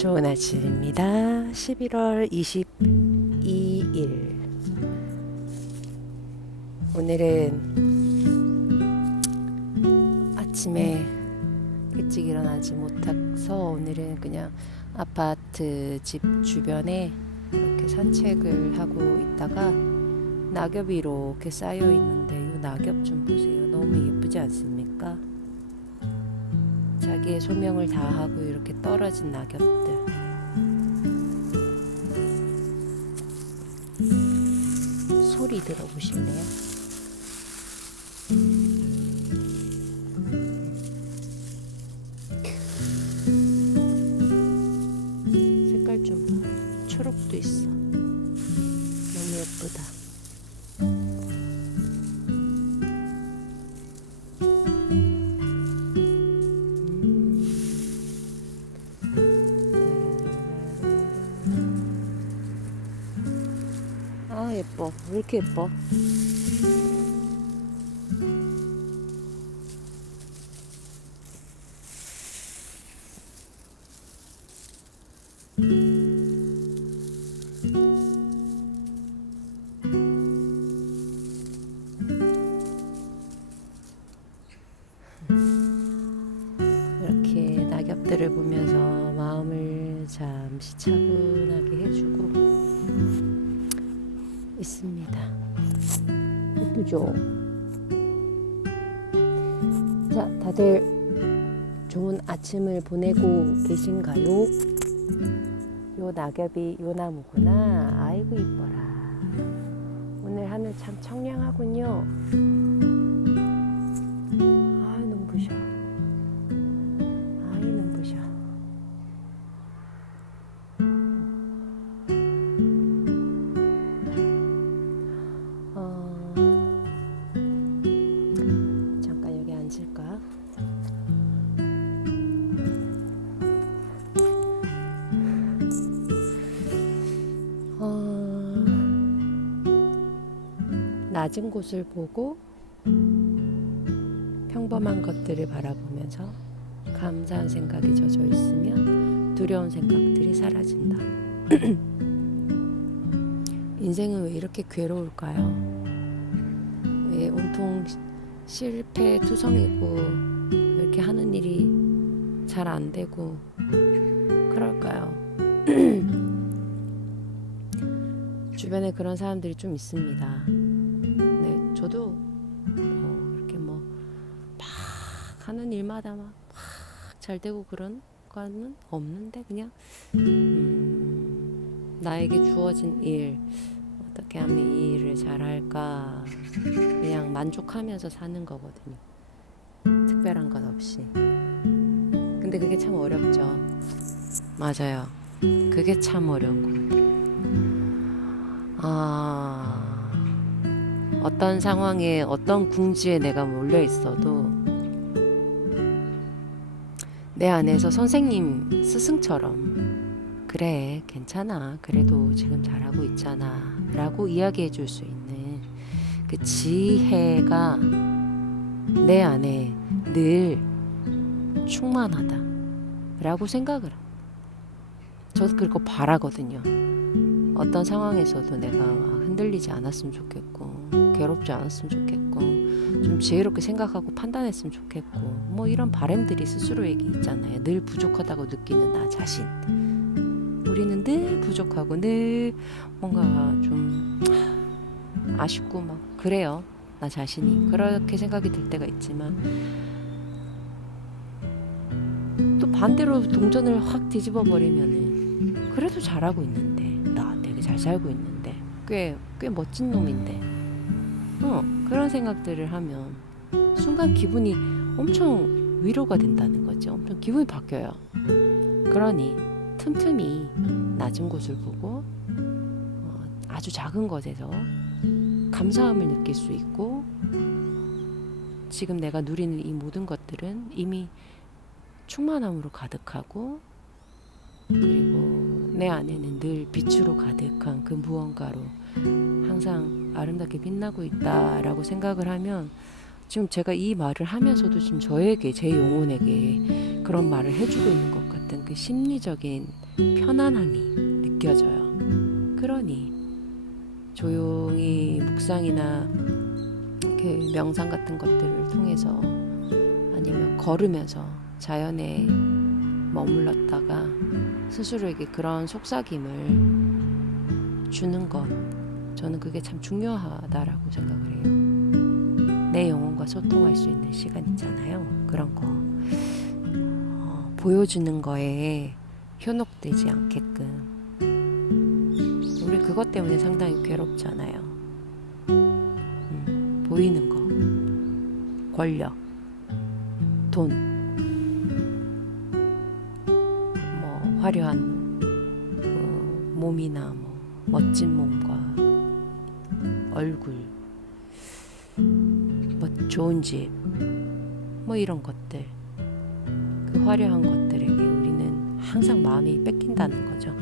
좋은 아침입니다. 11월 22일. 오늘은 아침에 일찍 일어나지 못해서 오늘은 그냥 아파트 집 주변에 이렇게 산책을 하고 있다가 낙엽이 이렇게 쌓여 있는데 이 낙엽 좀 보세요. 너무 예쁘지 않습니까? 자기의 소명을 다하고 이렇게 떨어진 낙엽들. 소리 들어보실래요? 왜 이렇게 예뻐? 이 예쁘죠? 자, 다들 좋은 아침을 보내고 계신가요? 요 낙엽이 요 나무구나. 아이고 이뻐라. 오늘 하늘 참 청량하군요. 낮은 곳을 보고 평범한 것들을 바라보면서 감사한 생각이 젖어 있으면 두려운 생각들이 사라진다. 인생은 왜 이렇게 괴로울까요? 왜 온통 시- 실패 투성이고 왜 이렇게 하는 일이 잘 안 되고 그럴까요? 주변에 그런 사람들이 좀 있습니다. 네, 저도 뭐 이렇게 뭐 막 하는 일마다 막 잘 되고 그런 거는 없는데 그냥 음, 나에게 주어진 일 어떻게 하면 이 일을 잘할까 그냥 만족하면서 사는 거거든요. 특별한 것 없이. 근데 그게 참 어렵죠. 맞아요. 그게 참 같아요. 아, 어떤 상황에 어떤 궁지에 내가 몰려 있어도 내 안에서 선생님 스승처럼 그래 괜찮아. 그래도 지금 잘하고 있잖아. 라고 이야기해 줄 수 있는 그 지혜가 내 안에 늘 충만하다 라고 생각을 합니다. 저도 그리고 바라거든요. 어떤 상황에서도 내가 흔들리지 않았으면 좋겠고 괴롭지 않았으면 좋겠고 좀 지혜롭게 생각하고 판단했으면 좋겠고 뭐 이런 바램들이 스스로에게 있잖아요. 늘 부족하다고 느끼는 나 자신. 우리는 늘 부족하고 늘 뭔가 좀 아쉽고 막 그래요. 나 자신이 그렇게 생각이 들 때가 있지만 또 반대로 동전을 확 뒤집어 버리면은 그래도 잘하고 있는데 나 되게 잘 살고 있는데 꽤 꽤 멋진 놈인데 어 그런 생각들을 하면 순간 기분이 엄청 위로가 된다는 거죠. 엄청 기분이 바뀌어요. 그러니 틈틈이 낮은 곳을 보고 어, 아주 작은 것에서 감사함을 느낄 수 있고 지금 내가 누리는 이 모든 것들은 이미 충만함으로 가득하고 그리고 내 안에는 늘 빛으로 가득한 그 무언가로 항상 아름답게 빛나고 있다라고 생각을 하면 지금 제가 이 말을 하면서도 지금 저에게 제 영혼에게 그런 말을 해주고 있는 것 같은 그 심리적인 편안함이 느껴져요. 그러니 조용히 묵상이나 그 명상 같은 것들을 통해서 아니면 걸으면서 자연에 머물렀다가 스스로에게 그런 속삭임을 주는 것 저는 그게 참 중요하다라고 생각을 해요. 내 영혼과 소통할 수 있는 시간 있잖아요. 그런 거 어, 보여주는 거에 현혹되지 않게끔 우리 그것 때문에 상당히 괴롭잖아요. 음, 보이는 거, 권력, 돈, 뭐 화려한 어, 몸이나 뭐 멋진 몸과 얼굴, 뭐 좋은 집, 뭐 이런 것들, 그 화려한 것들에게 우리는 항상 마음이 뺏긴다는 거죠.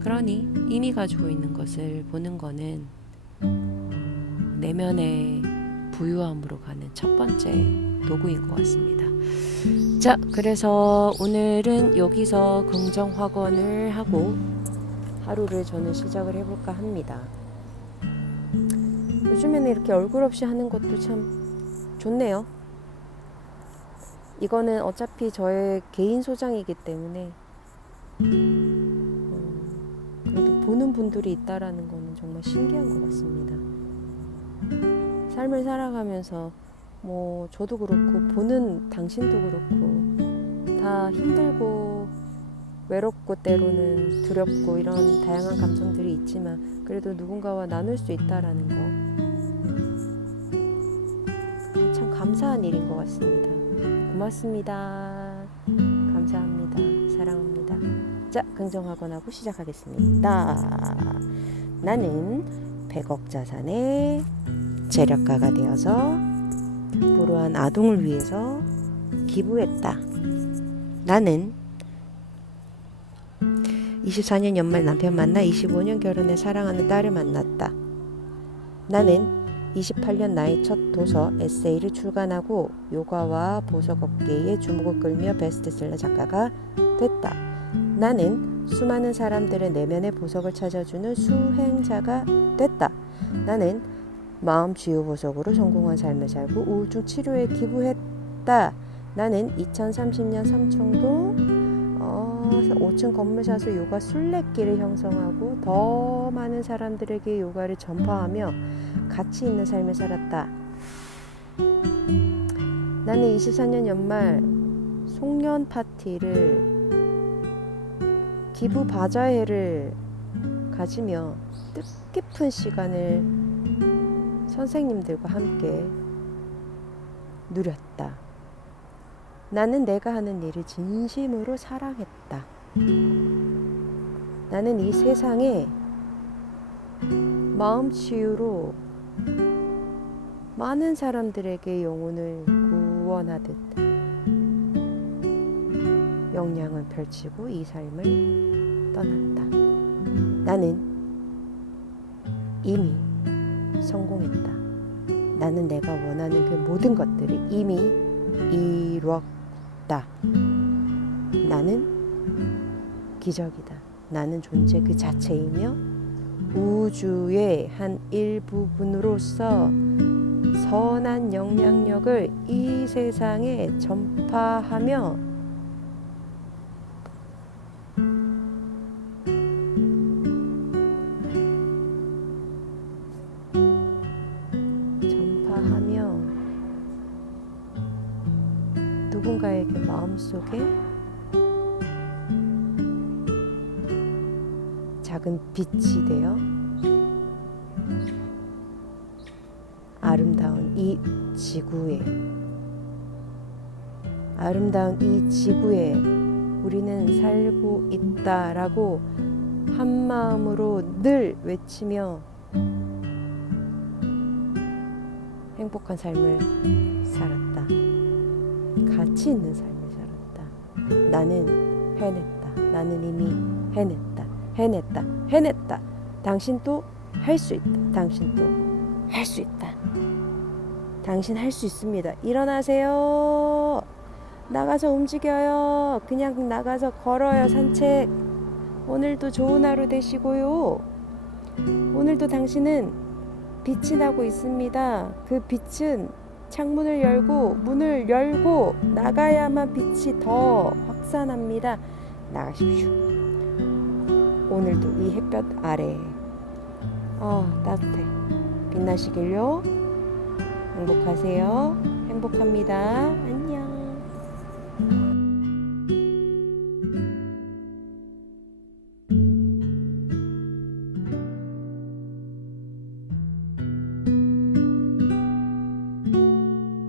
그러니 이미 가지고 있는 것을 보는 거는 내면의 부유함으로 가는 첫 번째 도구인 것 같습니다. 자, 그래서 오늘은 여기서 긍정 확언을 하고 하루를 저는 시작을 해볼까 합니다. 요즘에는 이렇게 얼굴 없이 하는 것도 참 좋네요. 이거는 어차피 저의 개인 소장이기 때문에 음, 그래도 보는 분들이 있다라는 거는 정말 신기한 것 같습니다. 삶을 살아가면서 뭐 저도 그렇고 보는 당신도 그렇고 다 힘들고 외롭고 때로는 두렵고 이런 다양한 감정들이 있지만 그래도 누군가와 나눌 수 있다라는 거 감사한 일인 것 같습니다. 고맙습니다. 감사합니다. 사랑합니다. 자, 긍정학원하고 시작하겠습니다. 나는 100억 자산의 재력가가 되어서 불우한 아동을 위해서 기부했다. 나는 24년 연말 남편 만나 25년 결혼해 사랑하는 딸을 만났다. 나는 28년 나이 첫 도서 에세이를 출간하고 요가와 보석 업계의 주목을 끌며 베스트셀러 작가가 됐다. 나는 수많은 사람들의 내면의 보석을 찾아주는 수행자가 됐다. 나는 마음 치유 보석으로 성공한 삶을 살고 우울증 치료에 기부했다. 나는 2030년 삼청도 어, 5층 건물 사서 요가 순례길을 형성하고 더 많은 사람들에게 요가를 전파하며 가치 있는 삶을 살았다. 나는 24년 연말 송년 파티를 기부 바자회를 가지며 뜻깊은 시간을 선생님들과 함께 누렸다. 나는 내가 하는 일을 진심으로 사랑했다. 나는 이 세상에 마음 치유로 많은 사람들에게 영혼을 구원하듯 역량을 펼치고 이 삶을 떠났다. 나는 이미 성공했다. 나는 내가 원하는 그 모든 것들을 이미 이뤘다. 나는 기적이다. 나는 존재 그 자체이며 우주의 한 일부분으로서 선한 영향력을 이 세상에 전파하며 전파하며 누군가에게 마음속에 작은 빛이 되어 아름다운 이 지구에 아름다운 이 지구에 우리는 살고 있다라고 한 마음으로 늘 외치며 행복한 삶을 살았다. 가치 있는 삶을 살았다. 나는 해냈다. 나는 이미 해냈다. 해냈다. 해냈다. 당신도 할 수 있다. 당신도 할 수 있다. 당신 할 수 있습니다. 일어나세요. 나가서 움직여요. 그냥 나가서 걸어요. 산책. 오늘도 좋은 하루 되시고요. 오늘도 당신은 빛이 나고 있습니다. 그 빛은 창문을 열고 문을 열고 나가야만 빛이 더 확산합니다. 나가십시오. 오늘도 이 햇볕 아래 아 따뜻해 빛나시길요. 행복하세요. 행복합니다.